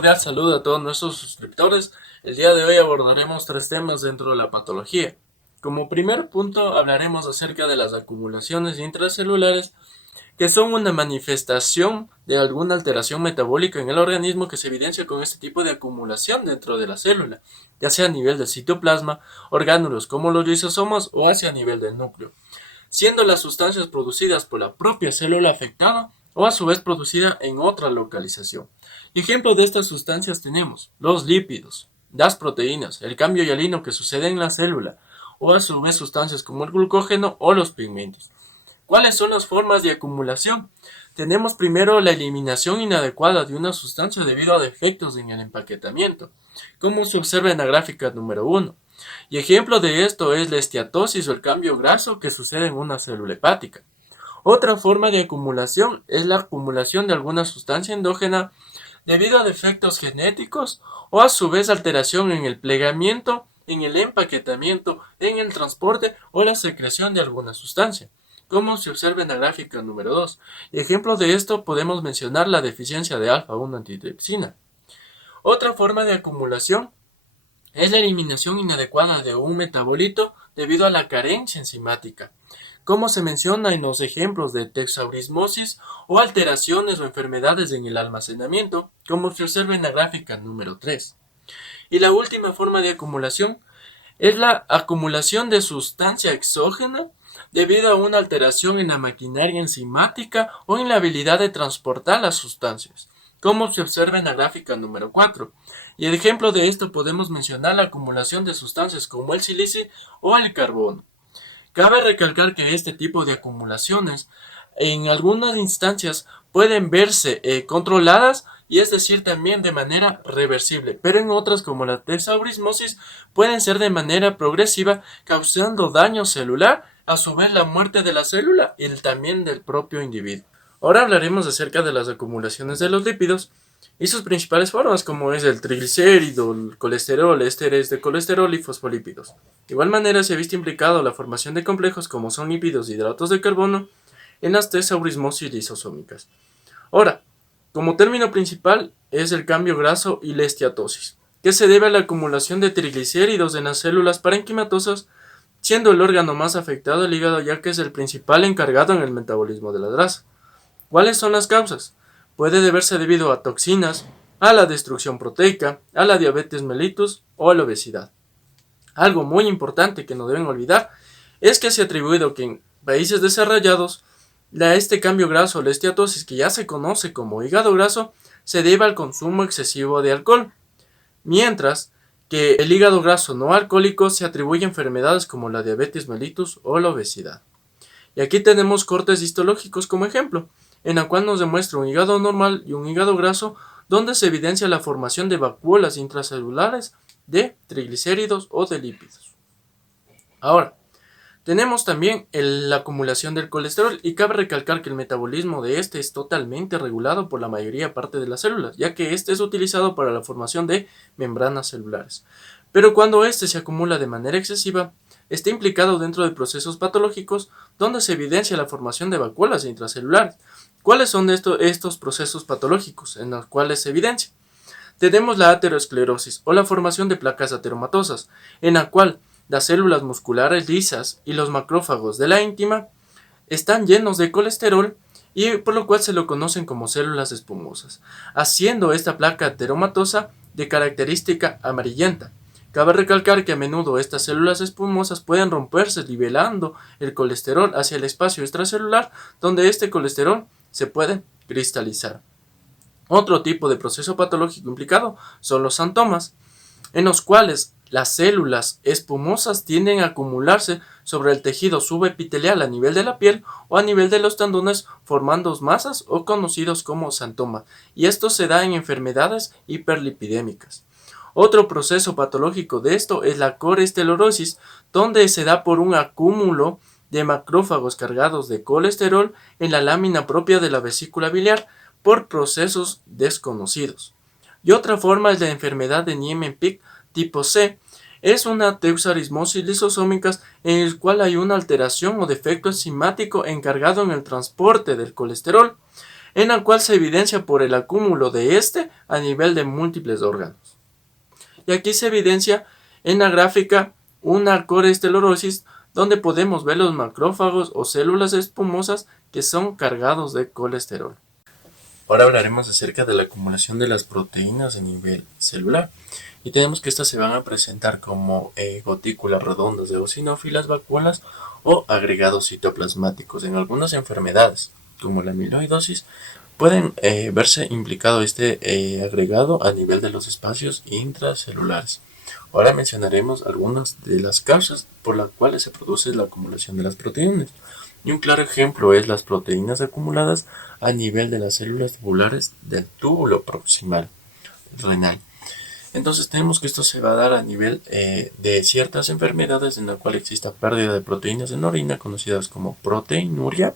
cordial saludo a todos nuestros suscriptores. El día de hoy abordaremos tres temas dentro de la patología. Como primer punto hablaremos acerca de las acumulaciones intracelulares, que son una manifestación de alguna alteración metabólica en el organismo que se evidencia con este tipo de acumulación dentro de la célula, ya sea a nivel del citoplasma, orgánulos como los lisosomas o hacia nivel del núcleo, siendo las sustancias producidas por la propia célula afectada o a su vez producida en otra localización. Ejemplo de estas sustancias tenemos los lípidos, las proteínas, el cambio hialino que sucede en la célula, o a su vez sustancias como el glucógeno o los pigmentos. ¿Cuáles son las formas de acumulación? Tenemos primero la eliminación inadecuada de una sustancia debido a defectos en el empaquetamiento, como se observa en la gráfica número 1. Y ejemplo de esto es la esteatosis o el cambio graso que sucede en una célula hepática. Otra forma de acumulación es la acumulación de alguna sustancia endógena debido a defectos genéticos o a su vez alteración en el plegamiento, en el empaquetamiento, en el transporte o la secreción de alguna sustancia, como se observa en la gráfica número 2. Ejemplo de esto podemos mencionar la deficiencia de alfa-1 antitripsina. Otra forma de acumulación es la eliminación inadecuada de un metabolito debido a la carencia enzimática, como se menciona en los ejemplos de texaurismosis o alteraciones o enfermedades en el almacenamiento, como se observa en la gráfica número 3. Y la última forma de acumulación es la acumulación de sustancia exógena debido a una alteración en la maquinaria enzimática o en la habilidad de transportar las sustancias, como se observa en la gráfica número 4. Y el ejemplo de esto podemos mencionar la acumulación de sustancias como el silicio o el carbono. Cabe recalcar que este tipo de acumulaciones en algunas instancias pueden verse controladas y es decir también de manera reversible, pero en otras como la texaurismosis pueden ser de manera progresiva causando daño celular, a su vez la muerte de la célula y también del propio individuo. Ahora hablaremos acerca de las acumulaciones de los lípidos y sus principales formas, como es el triglicérido, el colesterol, ésteres de colesterol y fosfolípidos. De igual manera se ha visto implicado la formación de complejos como son lípidos e hidratos de carbono en las tesaurismosis lisosómicas. Ahora, como término principal es el cambio graso y la esteatosis, que se debe a la acumulación de triglicéridos en las células parenquimatosas, siendo el órgano más afectado el hígado, ya que es el principal encargado en el metabolismo de la grasa. ¿Cuáles son las causas? Puede deberse debido a toxinas, a la destrucción proteica, a la diabetes mellitus o a la obesidad. Algo muy importante que no deben olvidar es que se ha atribuido que en países desarrollados este cambio graso, la esteatosis, que ya se conoce como hígado graso, se debe al consumo excesivo de alcohol, mientras que el hígado graso no alcohólico se atribuye a enfermedades como la diabetes mellitus o la obesidad. Y aquí tenemos cortes histológicos como ejemplo, en la cual nos demuestra un hígado normal y un hígado graso, donde se evidencia la formación de vacuolas intracelulares de triglicéridos o de lípidos. Ahora, tenemos también la acumulación del colesterol y cabe recalcar que el metabolismo de este es totalmente regulado por la mayoría parte de las células, ya que este es utilizado para la formación de membranas celulares. Pero cuando este se acumula de manera excesiva, está implicado dentro de procesos patológicos donde se evidencia la formación de vacuolas intracelulares. ¿Cuáles son estos procesos patológicos en los cuales se evidencia? Tenemos la aterosclerosis o la formación de placas ateromatosas, en la cual las células musculares lisas y los macrófagos de la íntima están llenos de colesterol y por lo cual se lo conocen como células espumosas, haciendo esta placa ateromatosa de característica amarillenta. Cabe recalcar que a menudo estas células espumosas pueden romperse nivelando el colesterol hacia el espacio extracelular, donde este colesterol se puede cristalizar. Otro tipo de proceso patológico implicado son los xantomas, en los cuales las células espumosas tienden a acumularse sobre el tejido subepitelial a nivel de la piel o a nivel de los tendones, formando masas o conocidos como xantoma, y esto se da en enfermedades hiperlipidémicas. Otro proceso patológico de esto es la colesterosis, donde se da por un acúmulo de macrófagos cargados de colesterol en la lámina propia de la vesícula biliar por procesos desconocidos. Y otra forma es la enfermedad de Niemann-Pick tipo C. Es una texaurismosis lisosómica en el cual hay una alteración o defecto enzimático encargado en el transporte del colesterol. en la cual se evidencia por el acúmulo de este a nivel de múltiples órganos. Y aquí se evidencia en la gráfica una colesterolosis donde podemos ver los macrófagos o células espumosas que son cargados de colesterol. Ahora hablaremos acerca de la acumulación de las proteínas a nivel celular. Y tenemos que estas se van a presentar como gotículas redondas de eosinófilas vacuolas o agregados citoplasmáticos. En algunas enfermedades, como la amiloidosis, pueden verse implicado este agregado a nivel de los espacios intracelulares. Ahora mencionaremos algunas de las causas por las cuales se produce la acumulación de las proteínas. Y un claro ejemplo es las proteínas acumuladas a nivel de las células tubulares del túbulo proximal renal. Entonces tenemos que esto se va a dar a nivel de ciertas enfermedades en la cual exista pérdida de proteínas en orina, conocidas como proteinuria,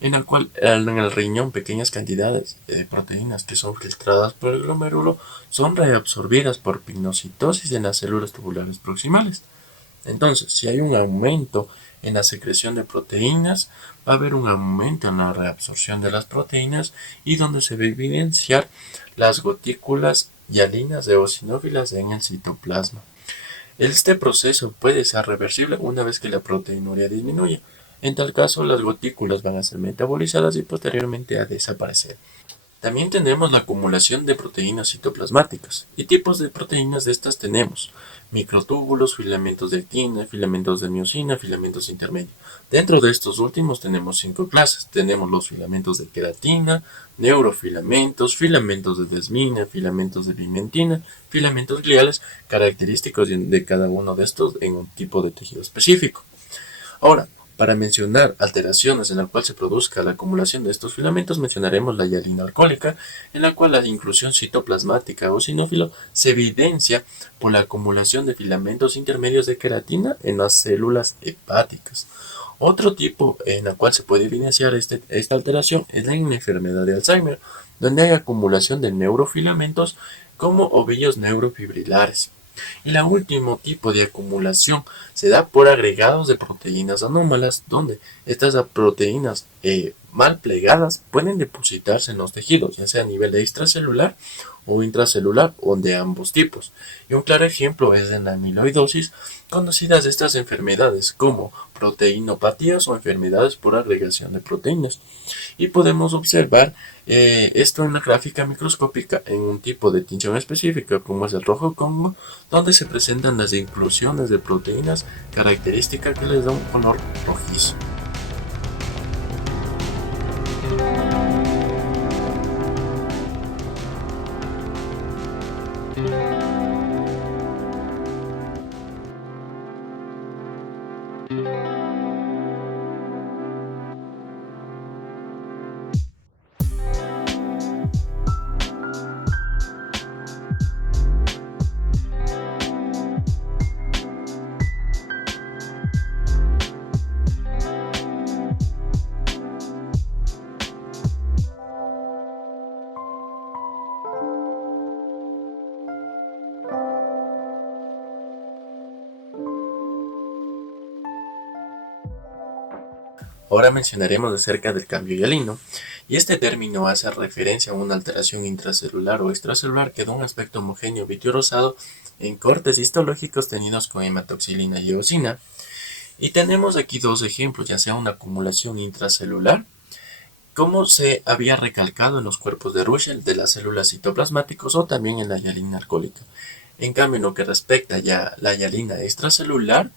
en la cual en el riñón pequeñas cantidades de proteínas que son filtradas por el glomérulo son reabsorbidas por pignocitosis en las células tubulares proximales. Entonces, si hay un aumento en la secreción de proteínas, va a haber un aumento en la reabsorción de las proteínas y donde se va a evidenciar las gotículas hialinas eosinófilas en el citoplasma. Este proceso puede ser reversible una vez que la proteinuria disminuye. En tal caso, las gotículas van a ser metabolizadas y posteriormente a desaparecer. También tenemos la acumulación de proteínas citoplasmáticas. Y tipos de proteínas de estas tenemos microtúbulos, filamentos de actina, filamentos de miosina, filamentos intermedios. Dentro de estos últimos tenemos 5 clases. Tenemos los filamentos de queratina, neurofilamentos, filamentos de desmina, filamentos de pimentina, filamentos gliales, característicos de cada uno de estos en un tipo de tejido específico. Ahora, para mencionar alteraciones en la cual se produzca la acumulación de estos filamentos, mencionaremos la hialina alcohólica, en la cual la inclusión citoplasmática o eosinófilo se evidencia por la acumulación de filamentos intermedios de queratina en las células hepáticas. Otro tipo en la cual se puede evidenciar esta alteración es en la enfermedad de Alzheimer, donde hay acumulación de neurofilamentos como ovillos neurofibrilares. Y el último tipo de acumulación se da por agregados de proteínas anómalas, donde estas proteínas mal plegadas pueden depositarse en los tejidos, ya sea a nivel extracelular o intracelular o de ambos tipos. Y un claro ejemplo es en la amiloidosis, conocidas estas enfermedades como proteinopatías o enfermedades por agregación de proteínas. Y podemos observar esto en la gráfica microscópica en un tipo de tinción específica como es el rojo Congo, donde se presentan las inclusiones de proteínas características que les da un color rojizo. Ahora mencionaremos acerca del cambio hialino, y este término hace referencia a una alteración intracelular o extracelular que da un aspecto homogéneo rosado en cortes histológicos tenidos con hematoxilina y eosina. Y tenemos aquí dos ejemplos, ya sea una acumulación intracelular, como se había recalcado en los cuerpos de Russell de las células citoplasmáticos o también en la hialina alcohólica. En cambio, en lo que respecta ya a la hialina extracelular,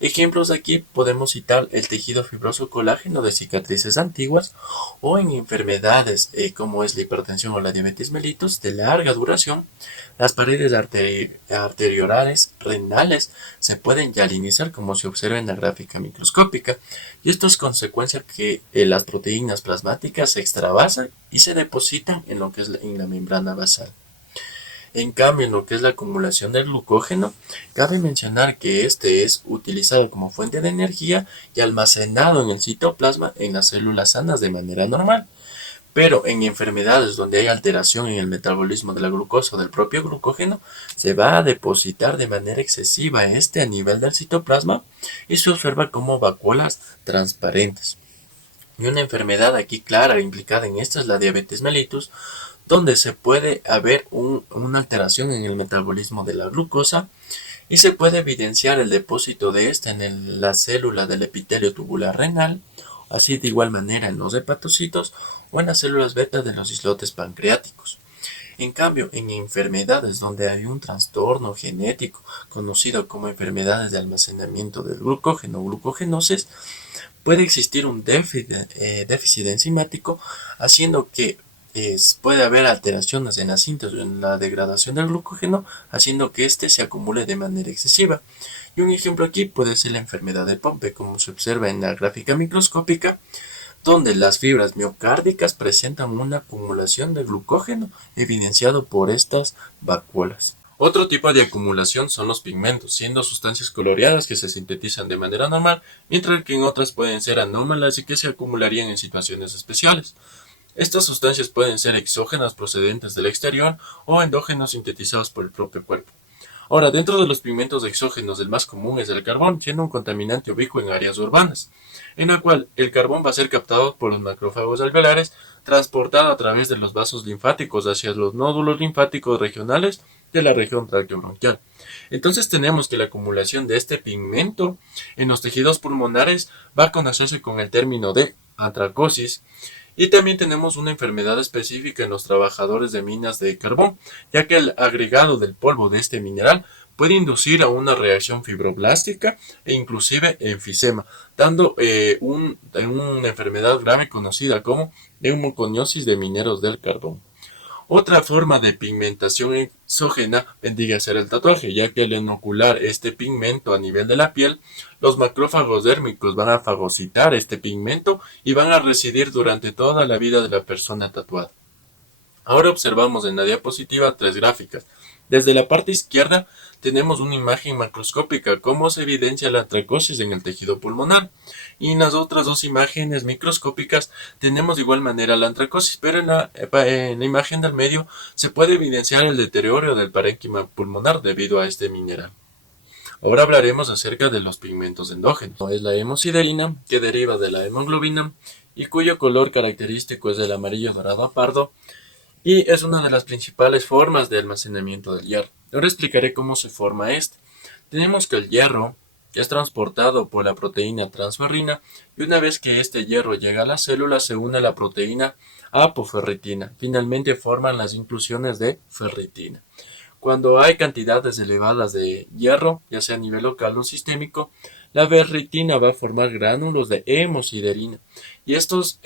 ejemplos de aquí podemos citar el tejido fibroso colágeno de cicatrices antiguas o en enfermedades como es la hipertensión o la diabetes mellitus de larga duración, las paredes arteriolales renales se pueden hialinizar como se observa en la gráfica microscópica, y esto es consecuencia que las proteínas plasmáticas se extravasan y se depositan en lo que es en la membrana basal. En cambio, en lo que es la acumulación del glucógeno, cabe mencionar que este es utilizado como fuente de energía y almacenado en el citoplasma en las células sanas de manera normal. Pero en enfermedades donde hay alteración en el metabolismo de la glucosa o del propio glucógeno, se va a depositar de manera excesiva a nivel del citoplasma y se observa como vacuolas transparentes. Y una enfermedad aquí clara implicada en esto es la diabetes mellitus, donde se puede haber una alteración en el metabolismo de la glucosa y se puede evidenciar el depósito de esta en la célula del epitelio tubular renal, así de igual manera en los hepatocitos o en las células beta de los islotes pancreáticos. En cambio, en enfermedades donde hay un trastorno genético conocido como enfermedades de almacenamiento del glucógeno o glucogenosis, puede existir un déficit enzimático, haciendo que puede haber alteraciones en la síntesis o en la degradación del glucógeno, haciendo que éste se acumule de manera excesiva. Y un ejemplo aquí puede ser la enfermedad de Pompe, como se observa en la gráfica microscópica, donde las fibras miocárdicas presentan una acumulación de glucógeno evidenciado por estas vacuolas. Otro tipo de acumulación son los pigmentos, siendo sustancias coloreadas que se sintetizan de manera normal, mientras que en otras pueden ser anómalas y que se acumularían en situaciones especiales. Estas sustancias pueden ser exógenas procedentes del exterior o endógenos sintetizados por el propio cuerpo. Ahora, dentro de los pigmentos exógenos, el más común es el carbón, siendo un contaminante ubicuo en áreas urbanas, en la cual el carbón va a ser captado por los macrófagos alveolares, transportado a través de los vasos linfáticos hacia los nódulos linfáticos regionales de la región tráqueo-bronquial. Entonces tenemos que la acumulación de este pigmento en los tejidos pulmonares va a conocerse con el término de antracosis. Y también tenemos una enfermedad específica en los trabajadores de minas de carbón, ya que el agregado del polvo de este mineral puede inducir a una reacción fibroblástica e inclusive enfisema, dando una enfermedad grave conocida como neumoconiosis de mineros del carbón. Otra forma de pigmentación exógena vendría a ser el tatuaje, ya que al inocular este pigmento a nivel de la piel, los macrófagos dérmicos van a fagocitar este pigmento y van a residir durante toda la vida de la persona tatuada. Ahora observamos en la diapositiva tres gráficas. Desde la parte izquierda tenemos una imagen macroscópica, cómo se evidencia la antracosis en el tejido pulmonar. Y en las otras dos imágenes microscópicas tenemos de igual manera la antracosis, pero en la imagen del medio se puede evidenciar el deterioro del parénquima pulmonar debido a este mineral. Ahora hablaremos acerca de los pigmentos endógenos. Es la hemosiderina, que deriva de la hemoglobina y cuyo color característico es el amarillo dorado a pardo, y es una de las principales formas de almacenamiento del hierro. Ahora explicaré cómo se forma este. Tenemos que el hierro es transportado por la proteína transferrina y una vez que este hierro llega a la célula se une a la proteína apoferritina. Finalmente forman las inclusiones de ferritina. Cuando hay cantidades elevadas de hierro, ya sea a nivel local o sistémico, la ferritina va a formar gránulos de hemosiderina. Y estas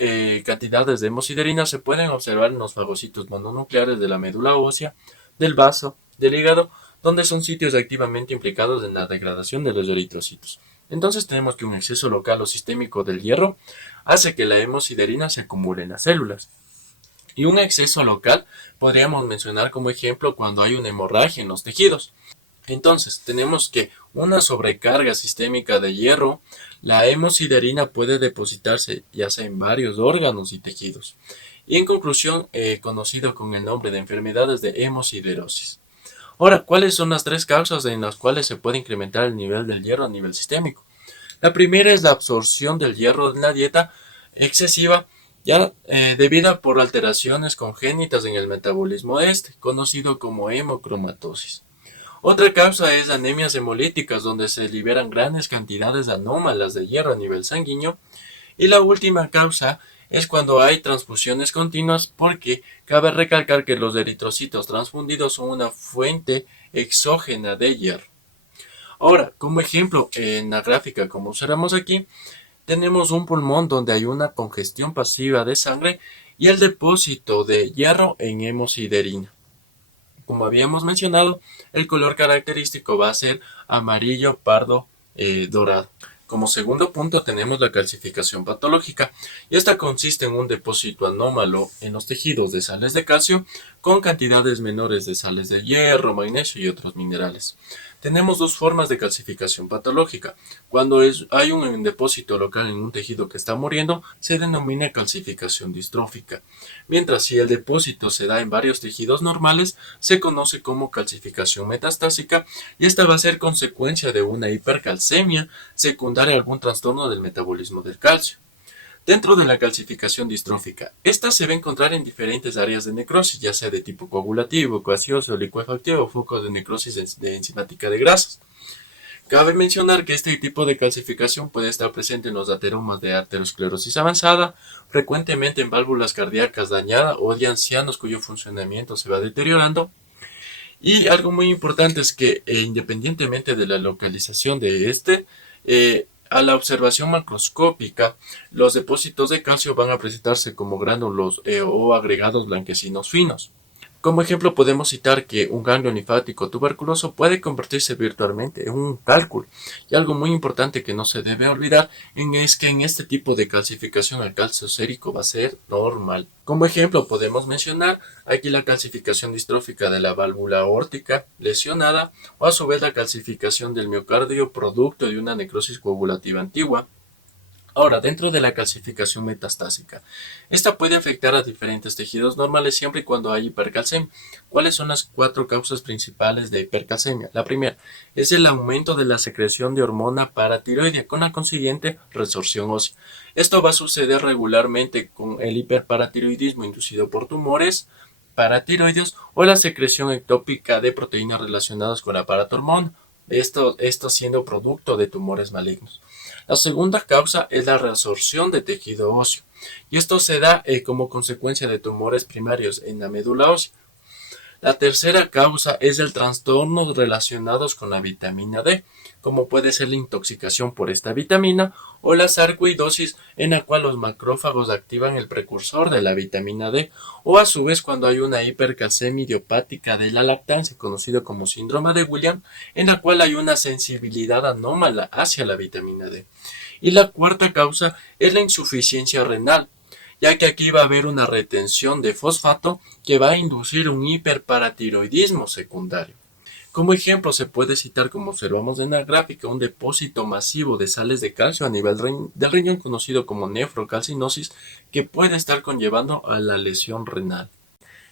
cantidades de hemosiderina se pueden observar en los fagocitos mononucleares de la médula ósea, del vaso, del hígado, donde son sitios activamente implicados en la degradación de los eritrocitos. Entonces tenemos que un exceso local o sistémico del hierro hace que la hemosiderina se acumule en las células. Y un exceso local podríamos mencionar como ejemplo cuando hay una hemorragia en los tejidos. Entonces, tenemos que una sobrecarga sistémica de hierro, la hemosiderina puede depositarse ya sea en varios órganos y tejidos. Y en conclusión, conocido con el nombre de enfermedades de hemosiderosis. Ahora, ¿cuáles son las tres causas en las cuales se puede incrementar el nivel del hierro a nivel sistémico? La primera es la absorción del hierro en la dieta excesiva, ya debida por alteraciones congénitas en el metabolismo conocido como hemocromatosis. Otra causa es anemias hemolíticas, donde se liberan grandes cantidades anómalas de hierro a nivel sanguíneo. Y la última causa es cuando hay transfusiones continuas, porque cabe recalcar que los eritrocitos transfundidos son una fuente exógena de hierro. Ahora, como ejemplo, en la gráfica como observamos aquí, tenemos un pulmón donde hay una congestión pasiva de sangre y el depósito de hierro en hemosiderina. Como habíamos mencionado, el color característico va a ser amarillo, pardo, dorado. Como segundo punto tenemos la calcificación patológica, y esta consiste en un depósito anómalo en los tejidos de sales de calcio con cantidades menores de sales de hierro, magnesio y otros minerales. Tenemos dos formas de calcificación patológica. Cuando hay un depósito local en un tejido que está muriendo, se denomina calcificación distrófica. Mientras si el depósito se da en varios tejidos normales, se conoce como calcificación metastásica, y esta va a ser consecuencia de una hipercalcemia secundaria a algún trastorno del metabolismo del calcio. Dentro de la calcificación distrófica, esta se va a encontrar en diferentes áreas de necrosis, ya sea de tipo coagulativo, gaseoso, licuefactivo o focos de necrosis de enzimática de grasas. Cabe mencionar que este tipo de calcificación puede estar presente en los ateromas de aterosclerosis avanzada, frecuentemente en válvulas cardíacas dañadas o de ancianos cuyo funcionamiento se va deteriorando. Y algo muy importante es que independientemente de la localización de a la observación macroscópica, los depósitos de calcio van a presentarse como gránulos o agregados blanquecinos finos. Como ejemplo podemos citar que un ganglio linfático tuberculoso puede convertirse virtualmente en un cálculo. Y algo muy importante que no se debe olvidar es que en este tipo de calcificación el calcio sérico va a ser normal. Como ejemplo podemos mencionar aquí la calcificación distrófica de la válvula aórtica lesionada o a su vez la calcificación del miocardio producto de una necrosis coagulativa antigua. Ahora, dentro de la calcificación metastásica, esta puede afectar a diferentes tejidos normales siempre y cuando hay hipercalcemia. ¿Cuáles son las 4 causas principales de hipercalcemia? La primera es el aumento de la secreción de hormona paratiroidea con la consiguiente resorción ósea. Esto va a suceder regularmente con el hiperparatiroidismo inducido por tumores paratiroideos o la secreción ectópica de proteínas relacionadas con la paratormona. Esto siendo producto de tumores malignos. La segunda causa es la reabsorción de tejido óseo, y esto se da como consecuencia de tumores primarios en la médula ósea. La tercera causa es el trastornos relacionados con la vitamina D, como puede ser la intoxicación por esta vitamina o la sarcoidosis, en la cual los macrófagos activan el precursor de la vitamina D, o a su vez cuando hay una hipercalcemia idiopática de la lactancia, conocido como síndrome de Williams, en la cual hay una sensibilidad anómala hacia la vitamina D. Y la cuarta causa es la insuficiencia renal, ya que aquí va a haber una retención de fosfato que va a inducir un hiperparatiroidismo secundario. Como ejemplo se puede citar, como observamos en la gráfica, un depósito masivo de sales de calcio a nivel del riñón conocido como nefrocalcinosis que puede estar conllevando a la lesión renal.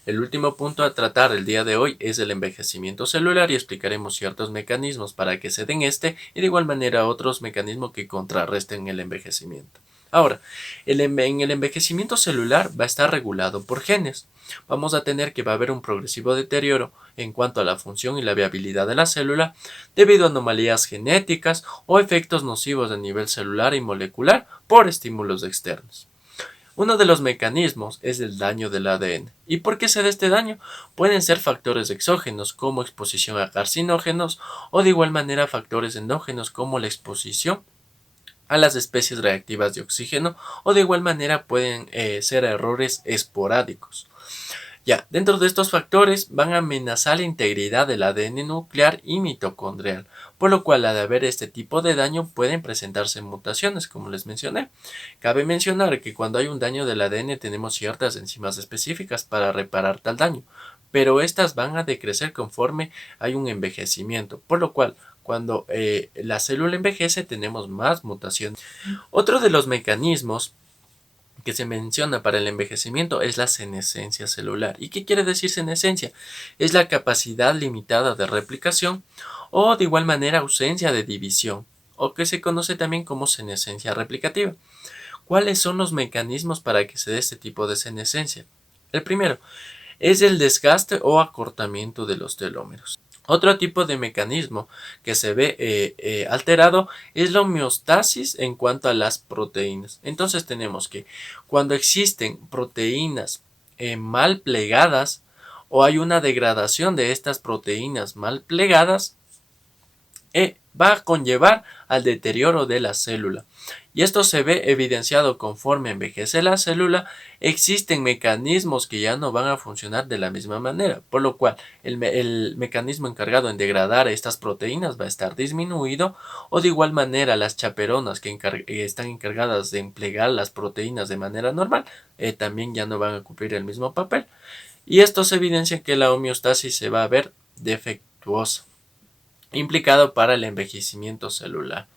El último punto a tratar el día de hoy es el envejecimiento celular y explicaremos ciertos mecanismos para que se den y de igual manera otros mecanismos que contrarresten el envejecimiento. Ahora, en el envejecimiento celular va a estar regulado por genes. Vamos a tener que va a haber un progresivo deterioro en cuanto a la función y la viabilidad de la célula debido a anomalías genéticas o efectos nocivos a nivel celular y molecular por estímulos externos. Uno de los mecanismos es el daño del ADN. ¿Y por qué se da este daño? Pueden ser factores exógenos como exposición a carcinógenos o de igual manera factores endógenos como la exposición a las especies reactivas de oxígeno o de igual manera pueden ser errores esporádicos. Ya, dentro de estos factores van a amenazar la integridad del ADN nuclear y mitocondrial, por lo cual al haber este tipo de daño pueden presentarse mutaciones, como les mencioné. Cabe mencionar que cuando hay un daño del ADN tenemos ciertas enzimas específicas para reparar tal daño, pero estas van a decrecer conforme hay un envejecimiento, por lo cual cuando la célula envejece tenemos más mutaciones. Otro de los mecanismos que se menciona para el envejecimiento es la senescencia celular. ¿Y qué quiere decir senescencia? Es la capacidad limitada de replicación o de igual manera ausencia de división, o que se conoce también como senescencia replicativa. ¿Cuáles son los mecanismos para que se dé este tipo de senescencia? El primero es el desgaste o acortamiento de los telómeros. Otro tipo de mecanismo que se ve alterado es la homeostasis en cuanto a las proteínas. Entonces tenemos que cuando existen proteínas mal plegadas o hay una degradación de estas proteínas mal plegadas, va a conllevar al deterioro de la célula. Y esto se ve evidenciado conforme envejece la célula, existen mecanismos que ya no van a funcionar de la misma manera, por lo cual el mecanismo encargado en degradar estas proteínas va a estar disminuido, o de igual manera las chaperonas que están encargadas de plegar las proteínas de manera normal, también ya no van a cumplir el mismo papel. Y esto se evidencia que la homeostasis se va a ver defectuosa, implicado para el envejecimiento celular.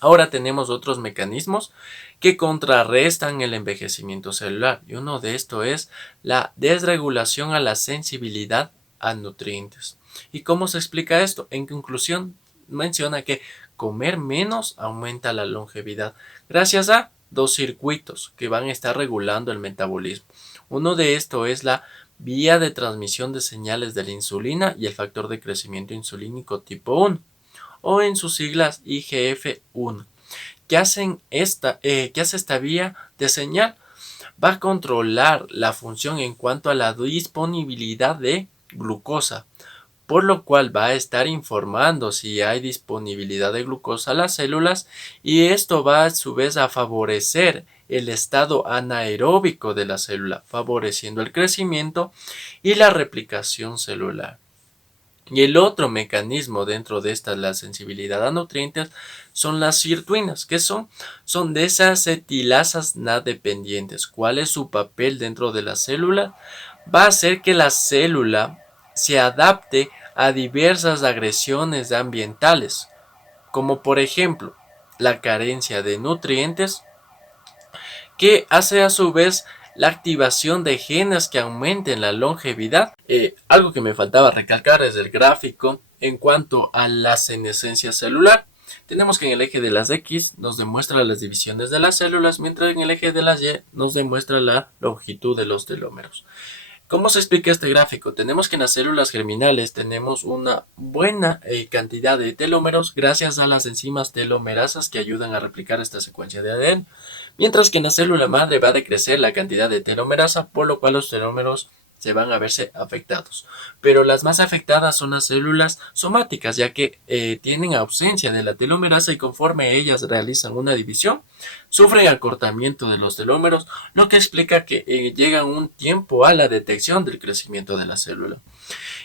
Ahora tenemos otros mecanismos que contrarrestan el envejecimiento celular y uno de estos es la desregulación a la sensibilidad a nutrientes. ¿Y cómo se explica esto? En conclusión, menciona que comer menos aumenta la longevidad gracias a dos circuitos que van a estar regulando el metabolismo. Uno de estos es la vía de transmisión de señales de la insulina y el factor de crecimiento insulínico tipo 1, o en sus siglas IGF-1. ¿Qué hace esta vía de señal? Va a controlar la función en cuanto a la disponibilidad de glucosa, por lo cual va a estar informando si hay disponibilidad de glucosa a las células, y esto va a su vez a favorecer el estado anaeróbico de la célula, favoreciendo el crecimiento y la replicación celular. Y el otro mecanismo dentro de esta, la sensibilidad a nutrientes, son las sirtuinas, que son desacetilasas NAD dependientes. ¿Cuál es su papel dentro de la célula? Va a hacer que la célula se adapte a diversas agresiones ambientales, como por ejemplo la carencia de nutrientes, que hace a su vez la activación de genes que aumenten la longevidad. Algo que me faltaba recalcar es el gráfico en cuanto a la senescencia celular. Tenemos que en el eje de las X nos demuestra las divisiones de las células, mientras en el eje de las Y nos demuestra la longitud de los telómeros. ¿Cómo se explica este gráfico? Tenemos que en las células germinales tenemos una buena cantidad de telómeros gracias a las enzimas telomerasas que ayudan a replicar esta secuencia de ADN, mientras que en la célula madre va a decrecer la cantidad de telomerasa, por lo cual los telómeros se van a verse afectados. Pero las más afectadas son las células somáticas, ya que tienen ausencia de la telomerasa y conforme ellas realizan una división, sufren acortamiento de los telómeros, lo que explica que llegan un tiempo a la detección del crecimiento de la célula.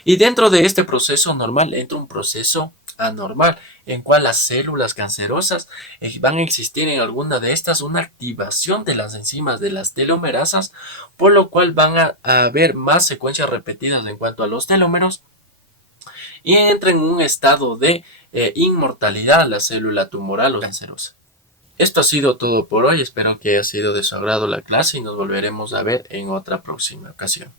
Y dentro de este proceso normal entra un proceso anormal, en cual las células cancerosas van a existir en alguna de estas una activación de las enzimas de las telomerasas, por lo cual van a haber más secuencias repetidas en cuanto a los telómeros y entra en un estado de inmortalidad la célula tumoral o cancerosa. Esto ha sido todo por hoy, espero que haya sido de su agrado la clase y nos volveremos a ver en otra próxima ocasión.